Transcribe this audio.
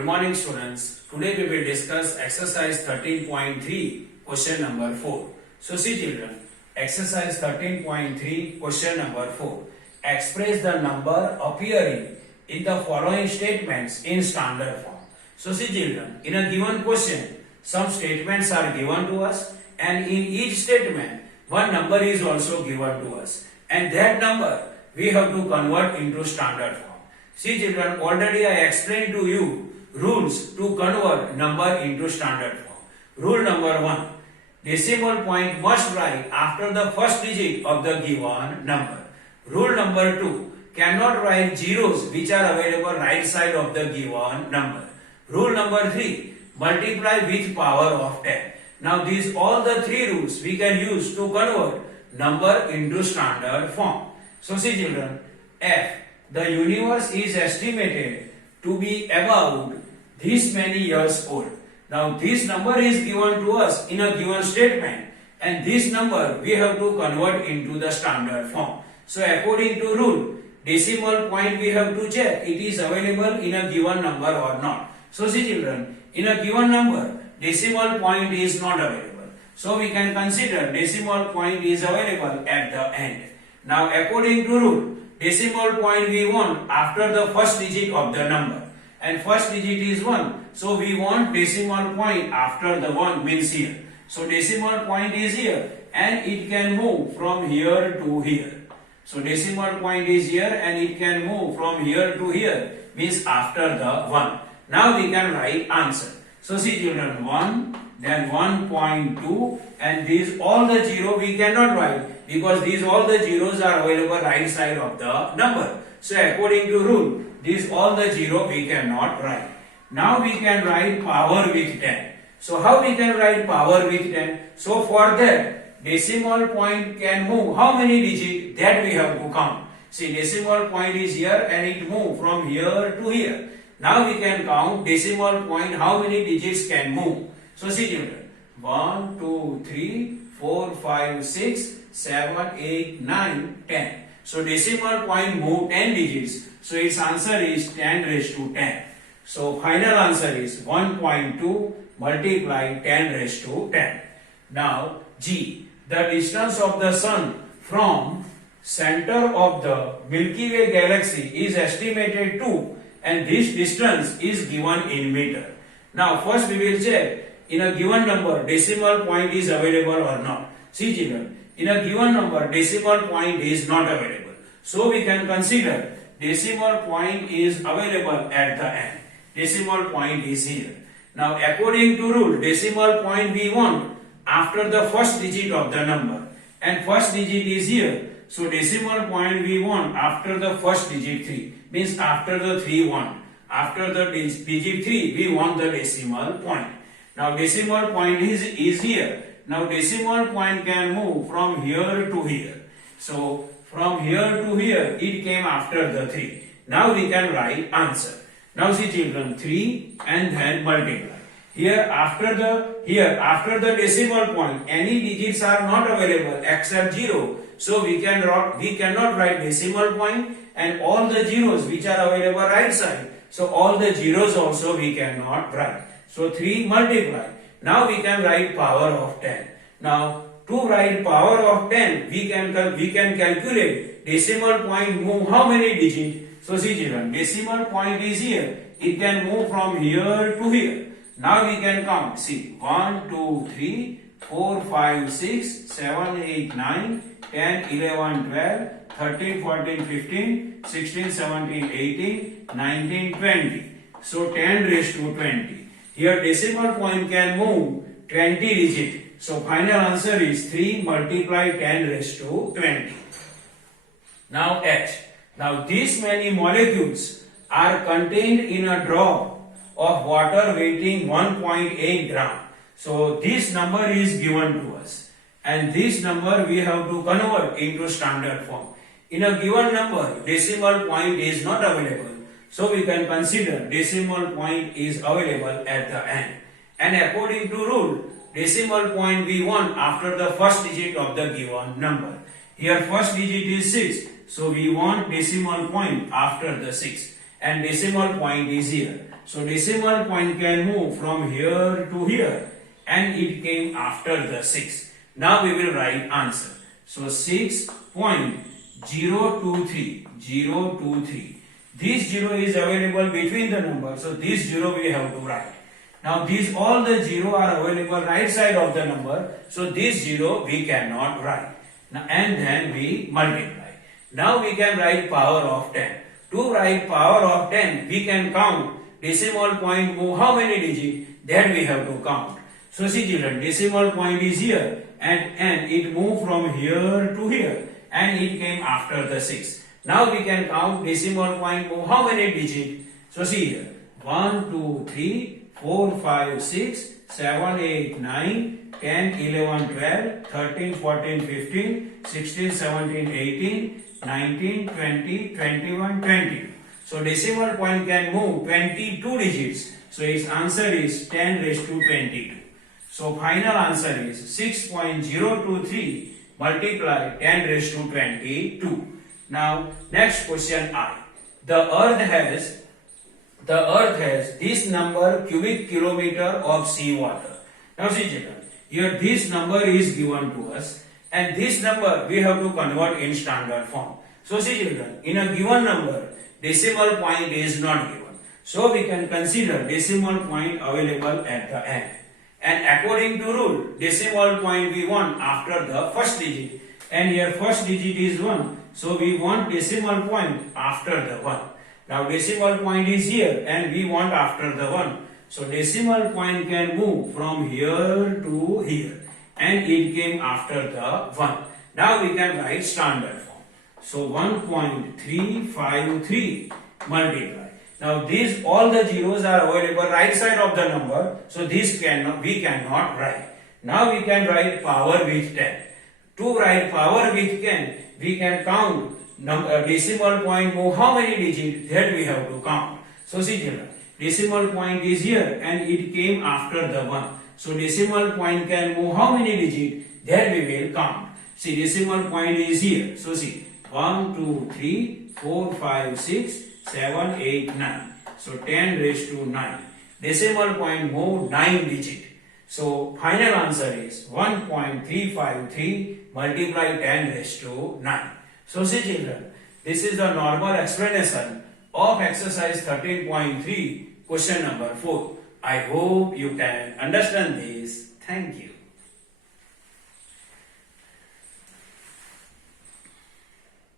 Good morning students. Today we will discuss exercise 13.3 question number 4. So see children, exercise 13.3 question number 4. Express the number appearing in the following statements in standard form. So see children, in a given question, some statements are given to us and in each statement, one number is also given to us. And that number we have to convert into standard form. See children, already I explained to you rules to convert number into standard form. Rule number 1. Decimal point must write after the first digit of the given number. Rule number 2. Cannot write zeros which are available right side of the given number. Rule number 3. Multiply with power of 10. Now these all the three rules we can use to convert number into standard form. So see children, F. The universe is estimated to be about this many years old. Now this number is given to us in a given statement and this number we have to convert into the standard form. So according to rule, decimal point we have to check it is available in a given number or not. So see children, in a given number, decimal point is not available. So we can consider decimal point is available at the end. Now according to rule, decimal point we want after the first digit of the number. And first digit is 1. So we want decimal point after the 1 means here. So decimal point is here and it can move from here to here. So decimal point is here and it can move from here to here means after the 1. Now we can write answer. So see children, 1, then 1.2 and these all the 0 we cannot write because these all the zeros are available right side of the number. So according to rule, these all the 0 we cannot write. Now we can write power with 10. So how we can write power with 10? So for that, decimal point can move how many digits that we have to count. See, decimal point is here and it move from here to here. Now we can count decimal point how many digits can move. So see children, 1, 2, 3, 4, 5, 6, 7, 8, 9, 10. So decimal point move 10 digits. So its answer is 10 raised to 10. So final answer is 1.2 multiply 10 raised to 10. Now G. The distance of the sun from center of the Milky Way galaxy is estimated to and this distance is given in meter. Now first we will check in a given number decimal point is available or not. See children, in a given number decimal point is not available. So we can consider decimal point is available at the end. Decimal point is here. Now according to rule, decimal point we want after the first digit of the number and first digit is here. So decimal point we want after the first digit 3 means after the 3 1. After the digit 3 we want the decimal point. Now decimal point is here. Now decimal point can move from here to here. So from here to here it came after the 3. Now we can write answer. Now see children, 3 and then multiply. Here after the decimal point any digits are not available except 0. So we cannot write decimal point and all the zeros which are available right side. So all the zeros also we cannot write. So 3 multiply. Now we can write power of 10. Now to write power of 10 we can calculate decimal point move how many digits. So see children, decimal point is here. It can move from here to here. Now we can count. See 1, 2, 3, 4, 5, 6, 7, 8, 9, 10, 11, 12, 13, 14, 15, 16, 17, 18, 19, 20. So 10 raised to 20. Here decimal point can move 20 digits. So final answer is 3 multiply 10 raised to 20. Now H. Now these many molecules are contained in a drop of water weighing 1.8 gram. So this number is given to us and this number we have to convert into standard form. In a given number decimal point is not available. So we can consider decimal point is available at the end. And according to rule, decimal point we want after the first digit of the given number. Here first digit is 6. So we want decimal point after the 6. and decimal point is here. So decimal point can move from here to here, and it came after the 6. Now we will write answer. So 6.023. This 0 is available between the numbers, so this 0 we have to write. Now these all the 0 are available right side of the number, so this 0 we cannot write. Now, and then we multiply. Now we can write power of 10. To write power of 10, we can count decimal point move how many digits, that we have to count. So see children, decimal point is here and it moved from here to here and it came after the 6. Now we can count decimal point move how many digits. So see here, 1, 2, 3, 4, 5, 6, 7, 8, 9, 10, 11, 12, 13, 14, 15, 16, 17, 18, 19, 20, 21, 22. So decimal point can move 22 digits. So its answer is 10 raised to 22. So final answer is 6.023 multiply 10 raised to 22. Now next question I. The earth has this number cubic kilometer of seawater. Now see children, here this number is given to us and this number we have to convert in standard form. So see children, in a given number decimal point is not given. So we can consider decimal point available at the end. And according to rule, decimal point we want after the first digit. And here first digit is 1. So we want decimal point after the 1. Now decimal point is here and we want after the 1. So decimal point can move from here to here. And it came after the 1. Now we can write standard form. So 1.353 multiply. Now these all the zeros are available right side of the number, so this we cannot write. Now we can write power with 10. To write power with 10, we can count decimal point move how many digits, that we have to count. So see children, decimal point is here and it came after the 1. So decimal point can move how many digits, that we will count. See decimal point is here. So see 1, 2, 3, 4, 5, 6, 7, 8, 9. So 10 raised to 9. Decimal point moved 9 digits. So final answer is 1.353 multiply 10 raised to 9. So see children, this is the normal explanation of exercise 13.3 question number 4. I hope you can understand this. Thank you.